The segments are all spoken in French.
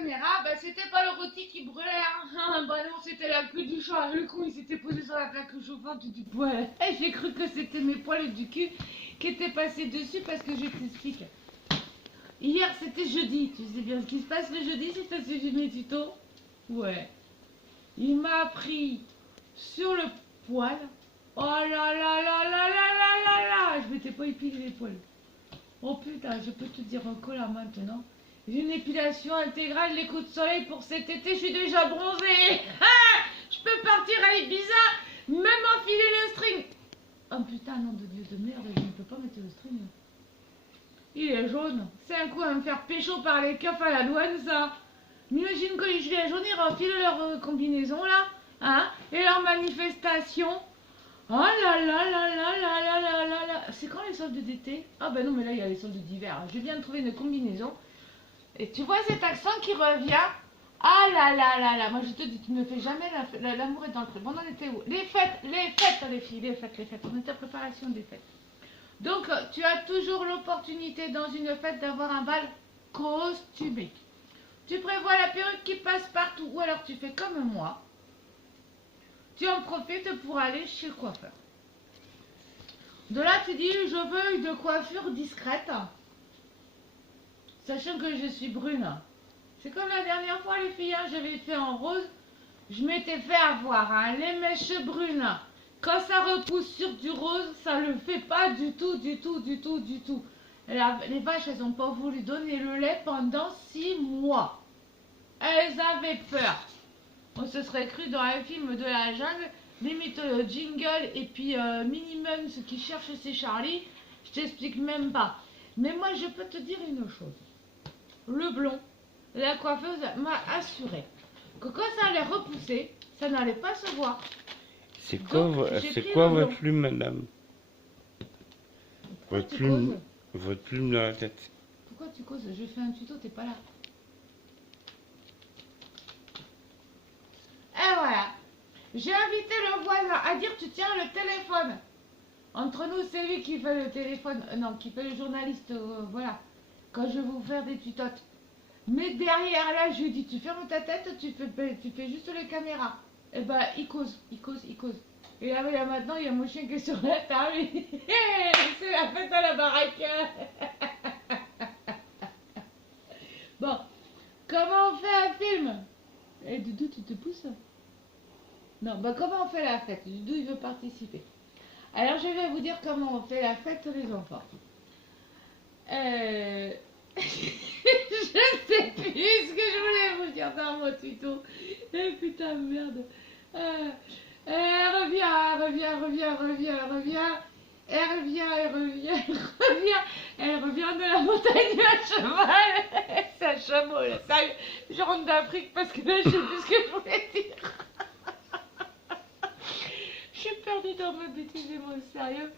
caméra, bah c'était pas le rôti qui brûlait, hein. Bah non, c'était la queue du chat. Le con, il s'était posé sur la plaque chauffante du poil. Et j'ai cru que c'était mes poils du cul qui étaient passés dessus parce que je t'explique. Hier, c'était jeudi. Tu sais bien ce qui se passe le jeudi si t'as suivi mes tutos? Ouais. Il m'a pris sur le poil. Oh là là là là là là là là. Je m'étais pas épilé les poils. Oh putain, je peux te dire encore là maintenant. J'ai une épilation intégrale, les coups de soleil pour cet été, je suis déjà bronzée. Je peux partir à Ibiza, même enfiler le string. Oh putain, nom de Dieu de merde, je ne peux pas mettre le string. Il est jaune. C'est un coup à me faire pécho par les keufs à la douane, ça. Imagine que les gilets jaunes, ils enfilent leur combinaison, là. Hein, et leur manifestation. Oh là là là là là là là là là. C'est quand les soldes d'été? Ah ben non, mais là, il y a les soldes d'hiver. Je viens de trouver une combinaison. Et tu vois cet accent qui revient. Ah là là là là. Moi, je te dis, tu ne fais jamais l'amour est dans le pré. Bon, on en était où? Les fêtes, les filles, les fêtes, les fêtes. On était en préparation des fêtes. Donc, tu as toujours l'opportunité dans une fête d'avoir un bal costumé. Tu prévois la perruque qui passe partout. Ou alors tu fais comme moi. Tu en profites pour aller chez le coiffeur. De là, tu dis, je veux une coiffure discrète. Sachant que je suis brune. C'est comme la dernière fois, les filles, hein, j'avais fait en rose. Je m'étais fait avoir, hein, les mèches brunes. Quand ça repousse sur du rose, ça le fait pas du tout, du tout, du tout, du tout. Les vaches, elles n'ont pas voulu donner le lait pendant 6 mois. Elles avaient peur. On se serait cru dans un film de la jungle, limite jingle et puis minimum ce qui cherche c'est Charlie. Je t'explique même pas. Mais moi, je peux te dire une chose. Le blond, la coiffeuse m'a assuré que quand ça allait repousser, ça n'allait pas se voir. C'est quoi votre plume, madame? Votre plume dans la tête. Pourquoi tu causes? Je fais un tuto, t'es pas là. Et voilà. J'ai invité le voisin à dire tu tiens le téléphone. Entre nous, c'est lui qui fait le téléphone. Non, qui fait le journaliste, voilà. Quand je vais vous faire des tutotes. Mais derrière là, je lui dis, tu fermes ta tête, tu fais juste les caméras. Et ben, il cause. Et là maintenant, il y a mon chien qui est sur la table. C'est la fête à la baraque. Bon, comment on fait un film? Eh, Doudou, tu te pousses? Non, bah comment on fait la fête? Doudou, il veut participer. Alors, je vais vous dire comment on fait la fête, les enfants. Je sais plus ce que je voulais vous dire dans mon tuto. Eh putain, merde. Elle revient. Elle revient de la montagne à cheval. C'est un chameau, là. Ça, je rentre d'Afrique parce que là, je sais plus ce que je voulais dire. Je suis perdue dans ma bêtise et mon sérieux.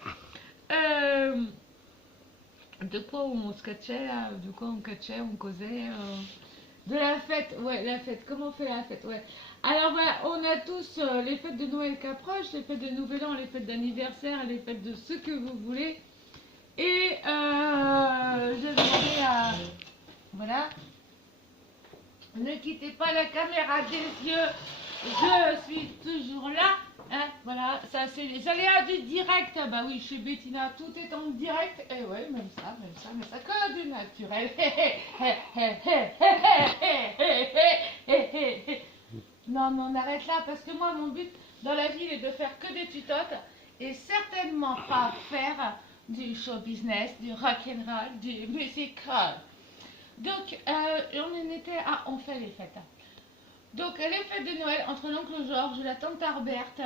De quoi on sketchait là? De quoi on catchait, on causait de la fête, ouais, la fête. Comment on fait la fête? Ouais. Alors voilà, on a tous les fêtes de Noël qui approchent, les fêtes de Nouvel An, les fêtes d'anniversaire, les fêtes de ce que vous voulez. Et je vais demander à... Voilà. Ne quittez pas la caméra des yeux. Je suis toujours là. Hein, voilà, ça c'est les aléas du direct. Bah oui, chez Bettina, tout est en direct. Et ouais, même ça, mais ça que du naturel. Non, mais on arrête là parce que moi, mon but dans la vie est de faire que des tutotes et certainement pas faire du show business, du rock'n'roll, du musical. Donc, on en était à on fait les fêtes. Donc, les fêtes de Noël entre l'oncle Georges, la tante Arberte,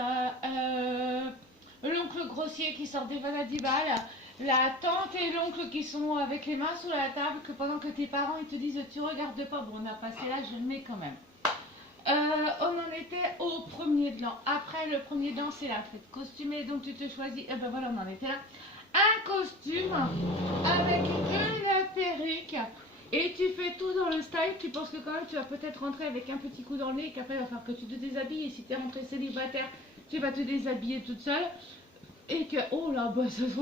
l'oncle grossier qui sort des vanadibales, la tante et l'oncle qui sont avec les mains sous la table, que pendant que tes parents ils te disent tu regardes pas, bon on a passé là, je le mets quand même. On en était au premier de l'an. Après le premier de l'an, c'est la fête costumée, donc tu te choisis, et ben voilà, on en était là. Un costume avec une perruque. Et tu fais tout dans le style, tu penses que quand même tu vas peut-être rentrer avec un petit coup dans le nez et qu'après il va falloir que tu te déshabilles et si tu es rentrée célibataire, tu vas te déshabiller toute seule et que, oh là, bah ça se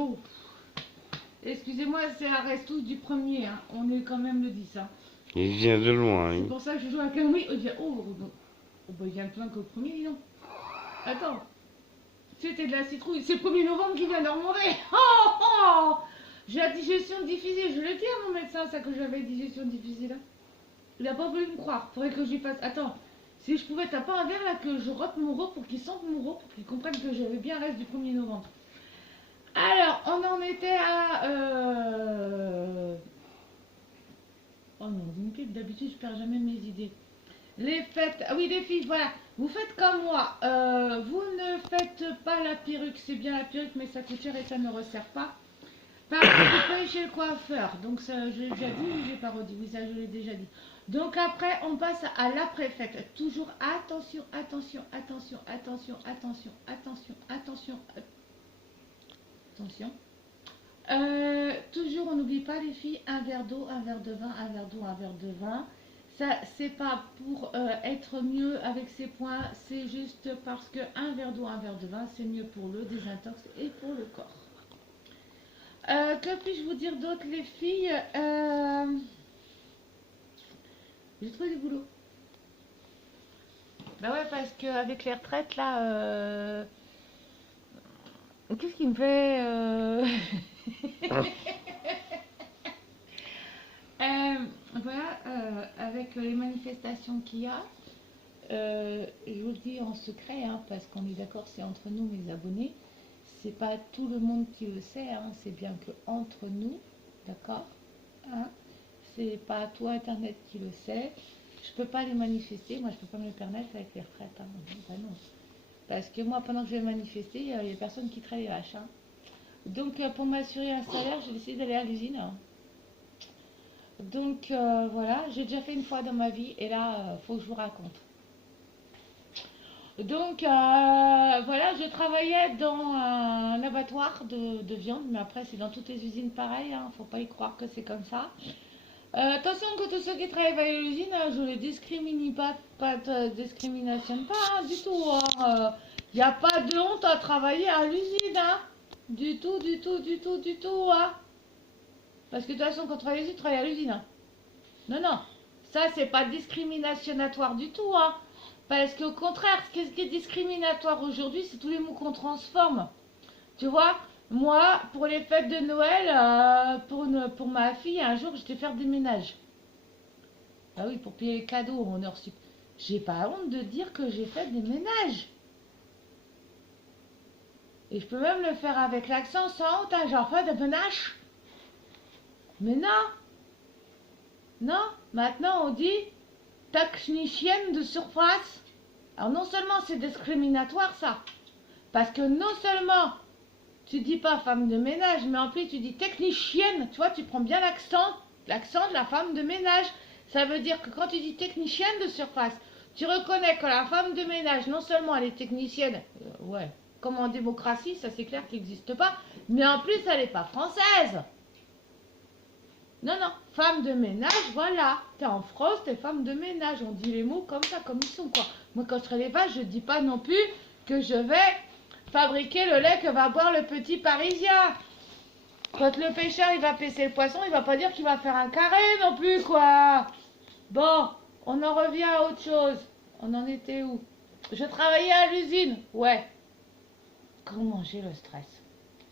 excusez-moi, c'est un resto du premier, hein. On est quand même le 10, hein. Il vient de loin. C'est Hein. pour ça que je joue à Camouille. Oh, bah, il vient plein qu'au premier, dis donc. Attends. C'était de la citrouille. C'est le 1er novembre qui vient de remonter. Oh, oh. J'ai la digestion difficile. Je le dis à mon médecin, ça, que j'avais digestion difficile. Hein. Il a pas voulu me croire. Faudrait que j'y fasse. Attends. Si je pouvais, t'as pas un verre là que je rote mon rot pour qu'il sente mon rot, pour qu'il comprenne que j'avais bien le reste du 1er novembre. Alors, on en était à... Oh non, une pipe, d'habitude je perds jamais mes idées. Les fêtes, ah oui les filles, voilà, vous faites comme moi, vous ne faites pas la perruque, c'est bien la perruque mais ça coûte cher et ça ne resserre pas. Par contre, vous payez chez le coiffeur, donc ça je l'ai déjà dit ou j'ai pas redit, oui ça je l'ai déjà dit. Donc après on passe à l'après-fête, toujours attention, attention, attention, attention, attention, attention, attention, attention. Toujours, on n'oublie pas les filles, un verre d'eau, un verre de vin, un verre d'eau, un verre de vin. Ça, c'est pas pour être mieux avec ses points, c'est juste parce que un verre d'eau, un verre de vin, c'est mieux pour le désintox et pour le corps. Que puis-je vous dire d'autre, les filles? J'ai trouvé du boulot. Bah ouais, parce qu'avec les retraites, là, qu'est-ce qui me fait voilà, avec les manifestations qu'il y a, je vous le dis en secret, hein, parce qu'on est d'accord, c'est entre nous, mes abonnés. C'est pas tout le monde qui le sait, hein, c'est bien que entre nous, d'accord, hein, c'est pas toi Internet qui le sait. Je peux pas les manifester, moi je peux pas me le permettre avec les retraites, hein. Ben non. Parce que moi, pendant que je vais manifester, il y a personne qui traite les vaches. Hein. Donc, pour m'assurer un salaire, j'ai décidé d'aller à l'usine. Hein. Donc, voilà, j'ai déjà fait une fois dans ma vie, et là, faut que je vous raconte. Donc, voilà, je travaillais dans un abattoir de viande, mais après, c'est dans toutes les usines pareil, hein, faut pas y croire que c'est comme ça. Attention que tous ceux qui travaillent à l'usine, je les discrimine pas de discrimination, pas hein, du tout. Il n'y a pas de honte à travailler à l'usine, hein. Du tout, du tout, du tout, du tout, hein. Parce que de toute façon, quand on travaille à l'usine, on travaille à l'usine, hein. Non, non, ça c'est pas discriminationnatoire du tout, hein. Parce qu'au contraire, ce qui est discriminatoire aujourd'hui, c'est tous les mots qu'on transforme. Tu vois, moi, pour les fêtes de Noël, pour ma fille, un jour, j'étais faire des ménages. Ah oui, pour payer les cadeaux en heure sup. J'ai pas honte de dire que j'ai fait des ménages. Et je peux même le faire avec l'accent sans honte, hein, genre fait des ménages. Mais non. Non, maintenant on dit technicienne de surface. Alors non seulement c'est discriminatoire ça, parce que non seulement tu dis pas femme de ménage, mais en plus tu dis technicienne, tu vois, tu prends bien l'accent de la femme de ménage. Ça veut dire que quand tu dis technicienne de surface, tu reconnais que la femme de ménage, non seulement elle est technicienne, ouais, comme en démocratie, ça c'est clair qu'il n'existe pas, mais en plus elle n'est pas française. Non, non, femme de ménage, voilà. T'es en France, t'es femme de ménage. On dit les mots comme ça, comme ils sont, quoi. Moi, quand je serai les vaches, je dis pas non plus que je vais fabriquer le lait que va boire le petit Parisien. Quand le pêcheur, il va pêcher le poisson, il va pas dire qu'il va faire un carré non plus, quoi. Bon, on en revient à autre chose. On en était où? Je travaillais à l'usine, ouais. Comment j'ai le stress?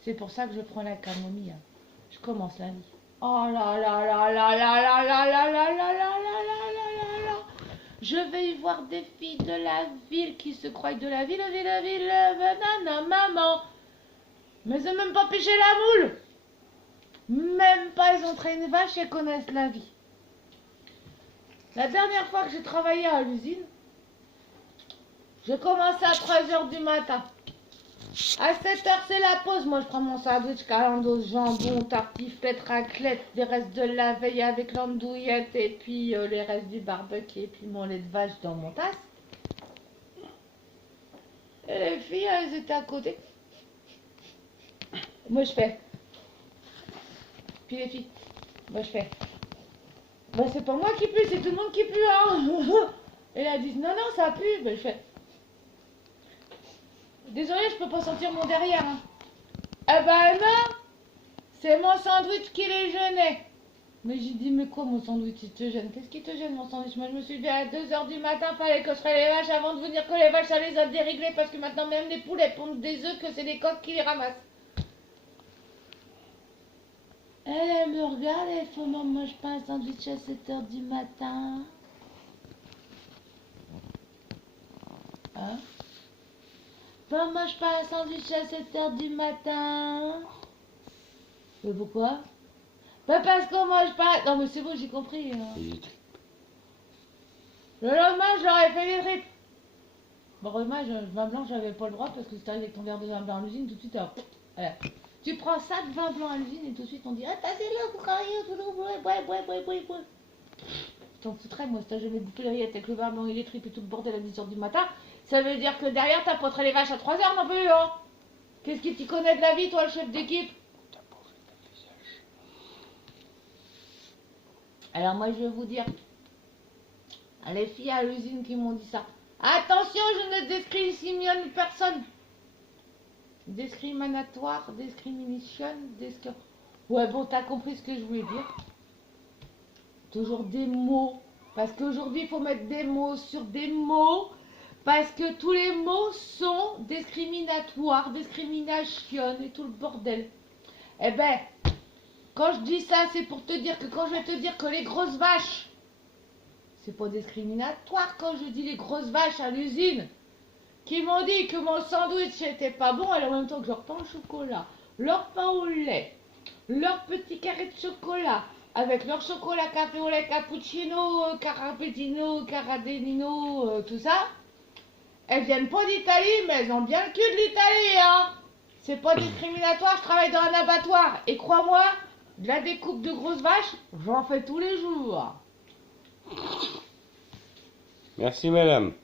C'est pour ça que je prends la camomille. Je commence lundi. Oh là là là là là là là là là là là là là là. Je vais y voir des filles de la ville qui se croient de la ville, banane, maman. Mais elles n'ont même pas pêché la moule. Même pas, elles ont traîné une vache et elles connaissent la vie. La dernière fois que j'ai travaillé à l'usine, je commençais à 3h du matin. À 7h, c'est la pause. Moi, je prends mon sandwich, calendos, jambon, tartiflette, raclette, des restes de la veille avec l'andouillette et puis les restes du barbecue et puis mon lait de vache dans mon tasse. Et les filles, elles étaient à côté. Moi, je fais. Puis les filles, moi, je fais. Bah, c'est pas moi qui pue, c'est tout le monde qui pue, hein. Et elles disent, non, non, ça pue. Bah, je fais. Désolée, je peux pas sentir mon derrière. Hein. Eh ben non, c'est mon sandwich qui les gênait. Mais j'ai dit, mais quoi mon sandwich, il te gêne? Qu'est-ce qui te gêne mon sandwich? Moi je me suis dit à 2 h du matin, fallait que je ferais les vaches avant de vous dire que les vaches ça les a déréglées parce que maintenant même les poules elles pondent des œufs que c'est les coqs qui les ramassent. Elle me regarde, elle fait, maman mange pas un sandwich à 7 h du matin. Hein? Maman mange pas un sandwich à 7 h du matin. Mais pourquoi? Bah parce qu'on mange pas. Non mais c'est bon, j'ai compris. Le lendemain, je leur ai fait des tripes. Bon, heureusement, vin blanc, j'avais pas le droit parce que si t'arrives avec ton verre de vin blanc à l'usine, tout de suite, voilà. Tu prends ça de vin blanc à l'usine et tout de suite on dit ah, passez-le, vous travaillez, ouais. Je t'en foutrais, moi, si t'as jamais bouffé les rillettes avec le vin blanc et les tripes et tout le bordel à 10 h du matin, ça veut dire que derrière, t'as potré les vaches à 3 h non plus, hein. Qu'est-ce que tu connais de la vie, toi, le chef d'équipe? Alors moi, je vais vous dire, les filles à l'usine qui m'ont dit ça. Attention, je ne discrimine personne. Discriminatoire, discrimination, Ouais, bon, t'as compris ce que je voulais dire. Toujours des mots. Parce qu'aujourd'hui, il faut mettre des mots sur des mots. Parce que tous les mots sont discriminatoires, discrimination et tout le bordel. Eh ben, quand je dis ça, c'est pour te dire que quand je vais te dire que les grosses vaches, c'est pas discriminatoire quand je dis les grosses vaches à l'usine, qui m'ont dit que mon sandwich était pas bon, et en même temps que leur pain au chocolat, leur pain au lait, leur petit carré de chocolat, avec leur chocolat café au lait, cappuccino, carapetino, caradenino, tout ça, elles viennent pas d'Italie, mais elles ont bien le cul de l'Italie, hein. C'est pas discriminatoire, je travaille dans un abattoir, et crois-moi, de la découpe de grosses vaches, j'en fais tous les jours. Merci madame.